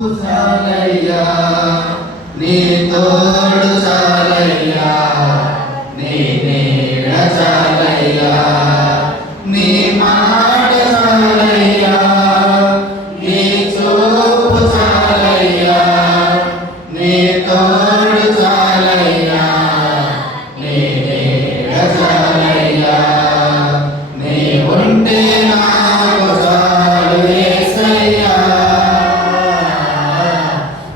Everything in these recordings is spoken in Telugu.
చాలయ్యా నీ తోడు చాలయ్యా నీ నీడ చాలయ్యా నీ మాట చాలయ్యా నీ చూపు చాలయ్యా నీ తోడు చాలయ్యా నీ నీడ చాలయ్యా నీ ఉంటే నాకు చాలు యేసయ్యా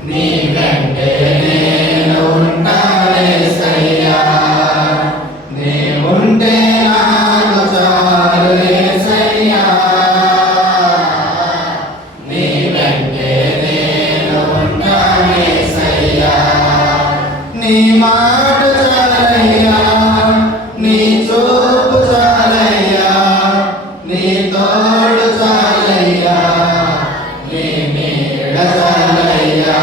నీ వెంటే నేను ఉంటానేసయ్యా నీ ఉంటే నాకు చాలు యేసయ్యా నీ వెంటే నేను ఉంటానేసయ్యా నీ మాట చాలయ్యా నీ చూపు చాలయ్యా నీ తోడు చాలయ్యా నీ నీడ చాలయ్యా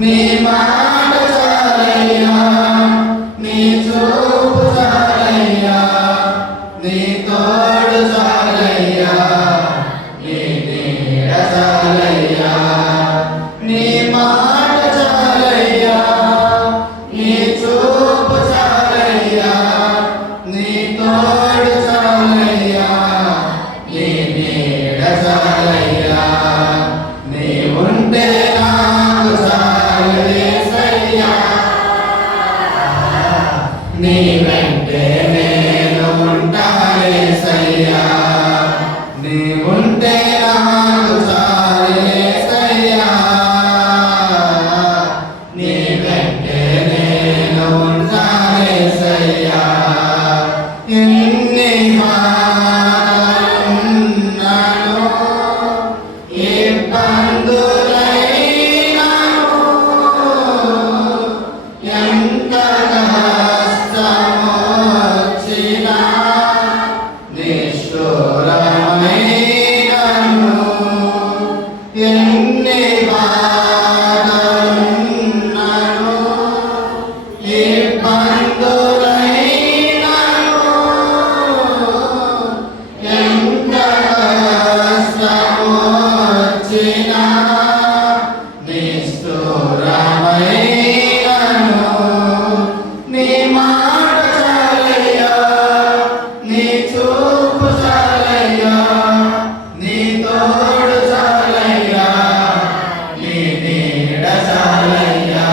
నీ మాట చాలయ్యా నీ చూపు చాలయ్యా నీ తోడు చాలయ్యా నీ నీడ చాలయ్యా నీ మాట చాలయ్యా నీ చూపు చాలయ్యా నీ తోడు చాలయ్యా నీ నీడ చాలయ్యా నీ ఉంటే నాకు చాలు యేసయ్యా నీ వెంటే నేను ఉంటానేసయ్యా నీ ఉంటే నాకు చాలు యేసయ్యా నీ వెంటే నేను ఉంటానేసయ్యా ఎన్ని మాటలున్నానో ఇబ్బందులైనాను ఎంత కష్టమొచ్చినా నిష్ఠురమైనను ఎన్ని బాధలున్నను ఇబ్బందులైనను ఎంత కష్టమొచ్చినా నిష్ఠురమైనను నీ మాట చాలయ్యా నీ చూపు చాలయ్యా నీ తోడు చాలయ్యా నీ నీడ చాలయ్యా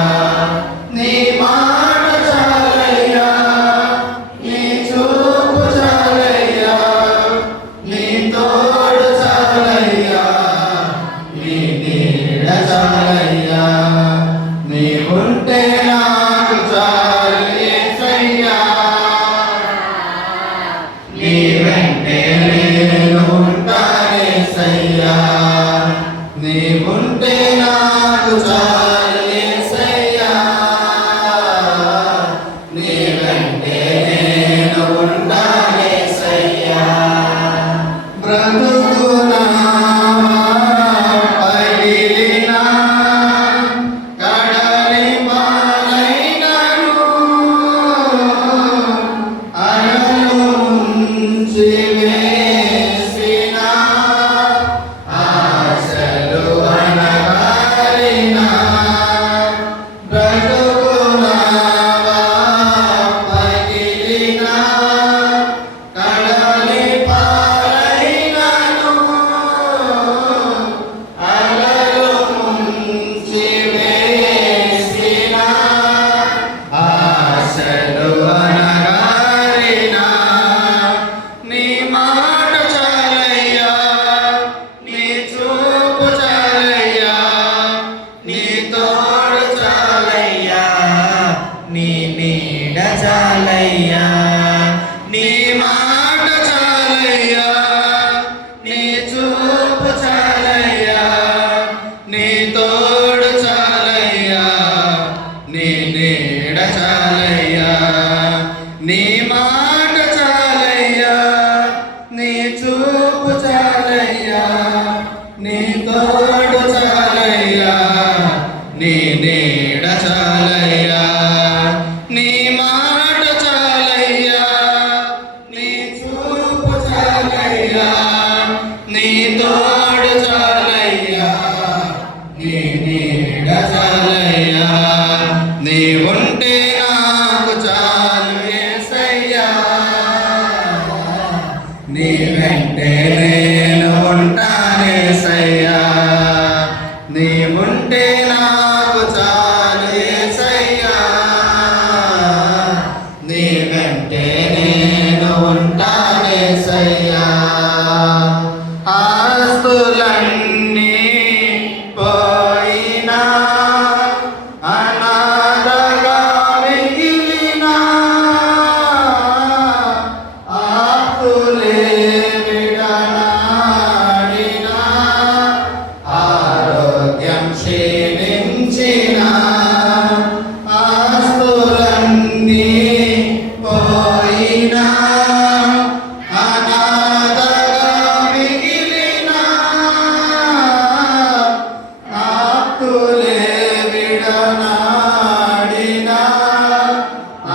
నీ మాట చాలయ్యా నీ చూపు చాలయ్యా నీ తోడు చాలయ్యా నీ నీడ చాలయ్యా నీ ఉంటే నాకు చాలు యేసయ్యా నీ వెంటే నేను ఉంటానేసయ్యా నీ ఉంటే నాకు చాలు యేసయ్యా నీ వెంటే నేను ఉంటానేసయ్యా బ్రతుకునా పగిలినా కడలి పాలైనను అలలు ముంచి వేసిన ఆశలు అనగారిన బ్రతుకునా పగిలినా కడలి పాలైనను అలలు ముంచి వేసిన ఆశలు అనగారిన నీ మాట చాలయ్యా నీ చూపు చాలయ్యా నీ తోడు చాలయ్యా నీ నీడ చాలయ్యా నీ మాట చాలయ్యా నీ చూపు చాలయ్యా నీ తోడు చాలయ్యా నీ నీడ చాలయ్యా నీ మాట చాలయ్యా నీ చూపు చాలయ్యా నీ తోడు చాలయ్యా నీ నీడ చాలయ్యా నీ మాట చాలయ్యా నీ చూపు చాలయ్యా నీ తోడు చాలయ్యా నీ నీడ చాలయ్యా, నీ ఉంటే నాకు చాలు యేసయ్యా, నీ వెంటే నేను ఉంటానేసయ్యా, నీ ఉంటే నాకు చాలు యేసయ్యా, నీ వెంటే నేను ఉంటానేసయ్యా. ఆస్తులన్నీ పోయినా అనాథగా మిగిలినా, ఆప్తులే విడనాడినా, ఆరోగ్యం క్షీణించినా, ఆస్తులన్నీ పోయినా అనాథగా మిగిలినా, ఆప్తులే విడనాడినా,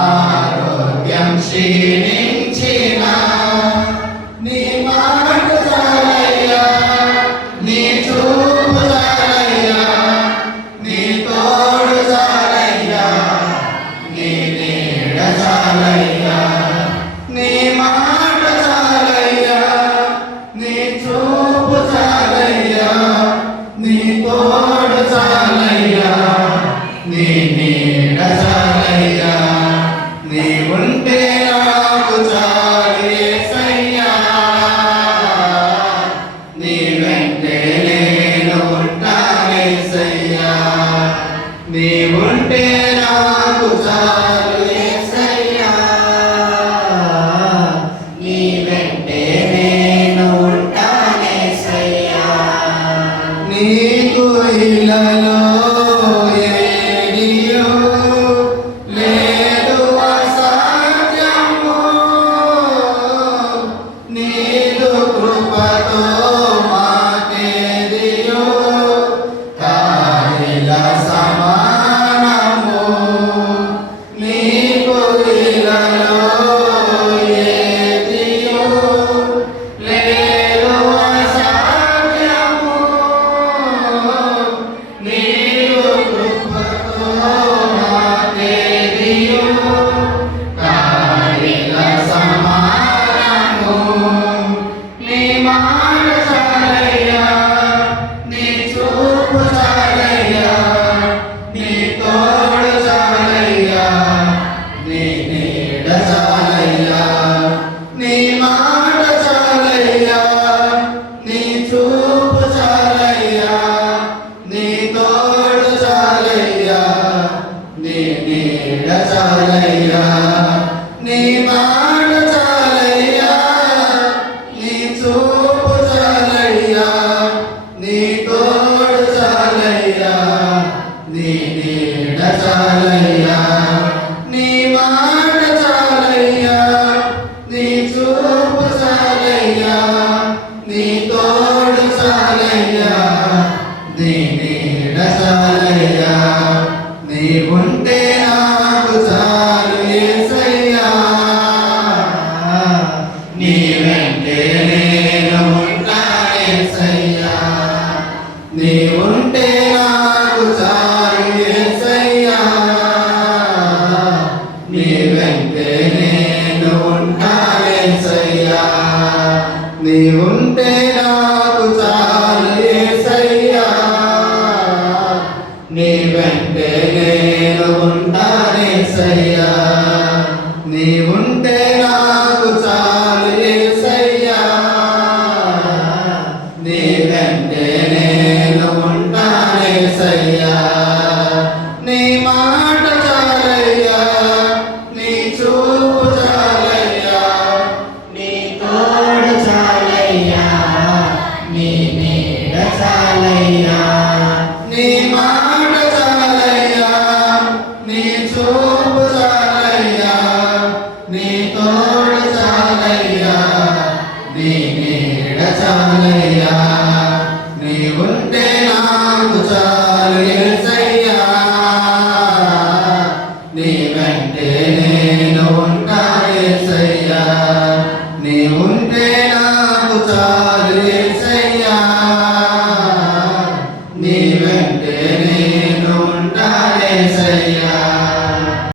ఆరోగ్యం క్షీణించినా, నీ మాట చాలయ్యా, నీ చూపు చాలయ్యా, నీ తోడు చాలయ్యా, నీ నీడ చాలయ్యా, నీ మాట చాలయ్యా, నీ చూపు చాలయ్యా, నీ తోడు చాలయ్యా, నీ నీడ చాలయ్యా, నీ ఉంటే నాకు చాలు యేసయ్యా, నీ వెంటే నేను ఉంటానేసయ్యా, నీ ఉంటే నాకు చాలు యేసయ్యా, నీ వెంటే నేను ఉంటానేసయ్యా. నీకు ఇలలో ఏదియో లేదు అసాధ్యము, నీదు కృపతో మాకేదియో కారిల సమానము, నీకు ఇలలో ఏదియో లేదు అసాధ్యము, నీదు కృపతో మాకేదియో కారిల సమానము, నీ మాట చాలయ్యా, నీ చూపు చాలయ్యా, నీ తోడు చాలయ్యా, నీ నీడ చాలయ్యా, నీ మాట చాలయ్యా, నీ చూపు చాలయ్యా, నీ తోడు చాలయ్యా, నీ నీడ చాలయ్యా, నీ మాట చాలయ్యా, నీ చూపు చాలయ్యా, నీ తోడు చాలయ్యా, నీ నీడ చాలయ్యా, నీ మాట చాలయ్యా, నీ చూపు చాలయ్యా, నీ తోడు చాలయ్యా, నీ నీడ చాలయ్యా, నీ ఉంటే నాకు చాలు యేసయ్యా, నీ వెంటే నేను ఉంటానేసయ్యా, నీ ఉంటే నాకు చాలు యేసయ్యా, నీ వెంటే నేను ఉంటానేసయ్యా, నీ ఉంటే నాకు చాలు యేసయ్యా, నీ వెంటే నేను ఉంటానేసయ్యా, నీ ఉంటే నాకు చాలు